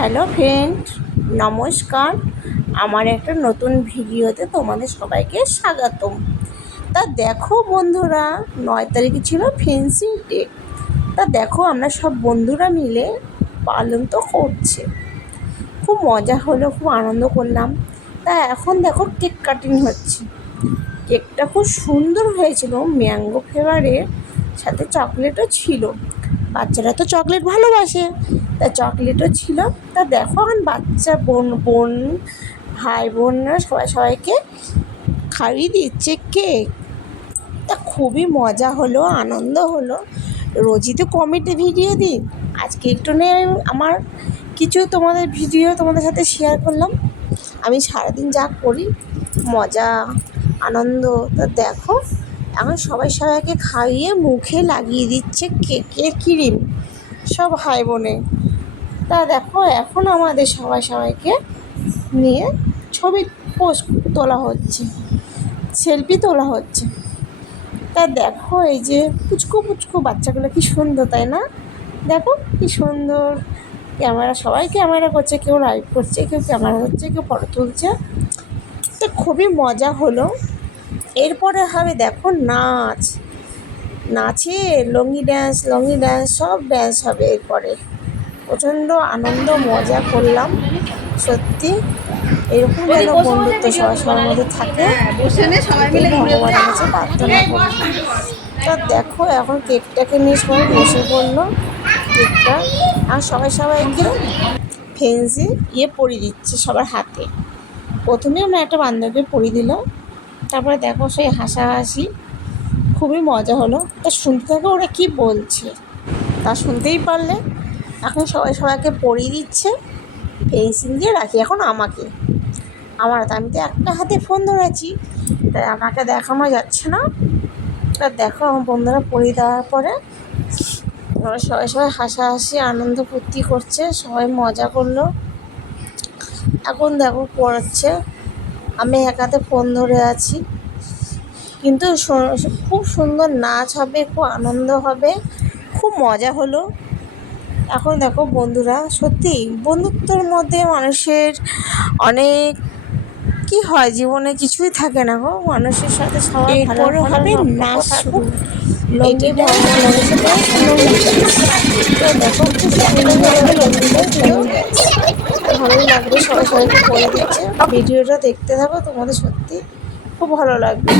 Hello friend, নমস্কার। আমার একটা নতুন ভিডিওতে তোমাদের সবাইকে স্বাগতম। তা দেখো বন্ধুরা, 9 তারিখে ছিল ফেন্সিং ডে। তা দেখো আমরা সব বন্ধুরা মিলে পালন তো করছে, খুব মজা হলো, খুব আনন্দ করলাম। তা এখন দেখো কেক কাটিং হচ্ছে। কেকটা খুব সুন্দর হয়েছিল, ম্যাঙ্গো ফ্লেভারের, সাথে চকলেটও ছিল। বাচ্চারা তো চকলেট ভালোবাসে, তা চকলেটও ছিল। তা দেখো এখন বাচ্চা বোন ভাই বোনরা সবাইকে খাইয়ে দিচ্ছে কেক। তা খুবই মজা হলো, আনন্দ হলো। রোজই তো কমেডি ভিডিও দিই, আজকে একটু নিয়ে আমার কিছু তোমাদের সাথে শেয়ার করলাম। আমি সারাদিন যা করি, মজা আনন্দ। তা দেখো এখন সবাইকে খাইয়ে মুখে লাগিয়ে দিচ্ছে কেকের ক্রিম, সব ভাই বোনে। তা দেখো এখন আমাদের সবাইকে নিয়ে ছবি পোস্ট তোলা হচ্ছে, সেলফি তোলা হচ্ছে। তা দেখো এই যে পুচকু বাচ্চাগুলো কি সুন্দর, তাই না? দেখো কি সুন্দর সবাই ক্যামেরা করছে, কেউ লাইভ করছে, কেউ ক্যামেরা হচ্ছে, কেউ ফটো তুলছে। তো খুবই মজা হলো। এরপরে হবে দেখো নাচে লঙ্গি ড্যান্স সব ড্যান্স হবে। এরপরে প্রচণ্ড আনন্দ মজা করলাম। সত্যি এরকম যেন বন্ধুত্ব সবার মধ্যে থাকে, ভগবানের কাছে প্রার্থনা করি। তা দেখো এখন কেকটাকে নিয়ে সবাই বসে পড়লো। কেকটা আর সবাইকে ফেন্সি পরিয়ে দিচ্ছে সবার হাতে। প্রথমে আমরা একটা বান্ধবীকে পরিয়ে দিলাম, তারপরে দেখো সেই হাসাহাসি, খুবই মজা হলো। তা শুনতে থাকো ওরা কি বলছে, তা শুনতেই পারলে। এখন সবাইকে পরিয়ে দিচ্ছে, পেন্সিল দিয়ে রাখি এখন আমাকে। আমি তো একটা হাতে ফোন ধরেছি, তাই আমাকে দেখানো যাচ্ছে না। তা দেখো আমার বন্ধুরা পরিয়ে দেওয়ার পরে ওরা সবাই হাসাহাসি আনন্দ ফুর্তি করছে, সবাই মজা করলো। এখন দেখো পড়াচ্ছে, আমি এক হাতে ফোন ধরে আছি, কিন্তু খুব সুন্দর নাচ হবে, খুব আনন্দ হবে, খুব মজা হলো। এখন দেখো বন্ধুরা, সত্যি বন্ধুত্বর মধ্যে মানুষের অনেক কি হয়, জীবনে কিছুই থাকে না গো, মানুষের সাথে সবাই ভালো হবে নাচ শুরু। লঙ্গি ড্যান্স দেখো খুব সুন্দর হবে লঙ্গি ড্যান্স, ভালোই লাগবে। সবাইকে করে দিচ্ছে। ভিডিওটা দেখতে থাকো, তোমাদের সত্যি খুব ভালো লাগবে।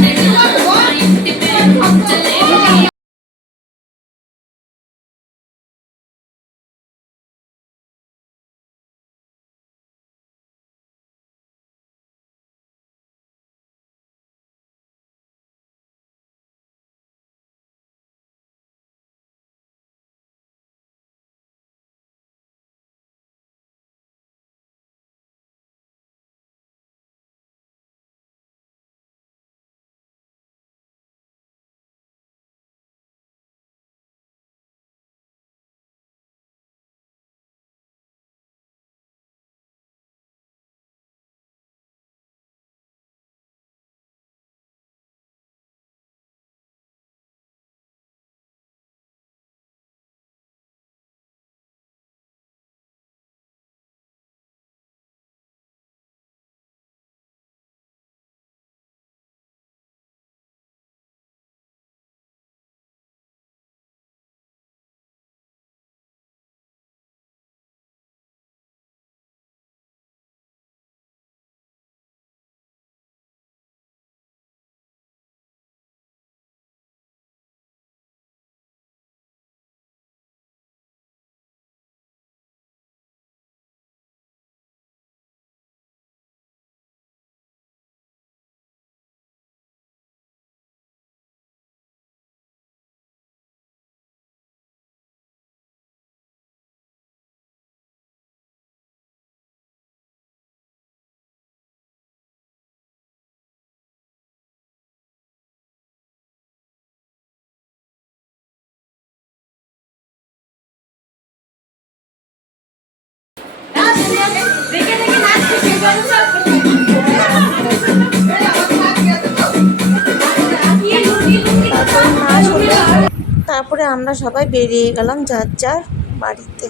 তারপরে আমরা সবাই বেরিয়ে গেলাম যার বাড়িতে।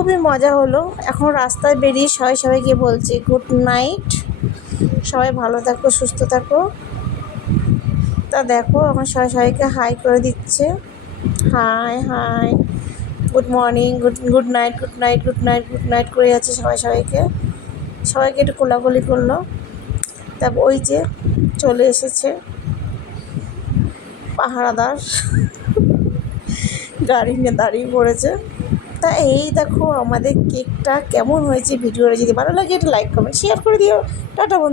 খুবই মজা হলো। এখন রাস্তায় বেরিয়ে সবাইকে বলছি গুড নাইট, সবাই ভালো থাকো, সুস্থ থাকো। তা দেখো আমার সবাইকে হাই করে দিচ্ছে, high high, good morning, good night, good night, good night, good night করে যাচ্ছে সবাইকে একটু কোলাকুলি করলো। তারপর ওই যে চলে এসেছে পাহারাদার, গাড়ি নিয়ে দাঁড়িয়ে পড়েছে। তা এই দেখো আমাদের কেকটা কেমন হয়েছে। ভিডিওটা যদি ভালো লাগে একটা লাইক কমেন্ট শেয়ার করে দিও। টাটা বন্ধু।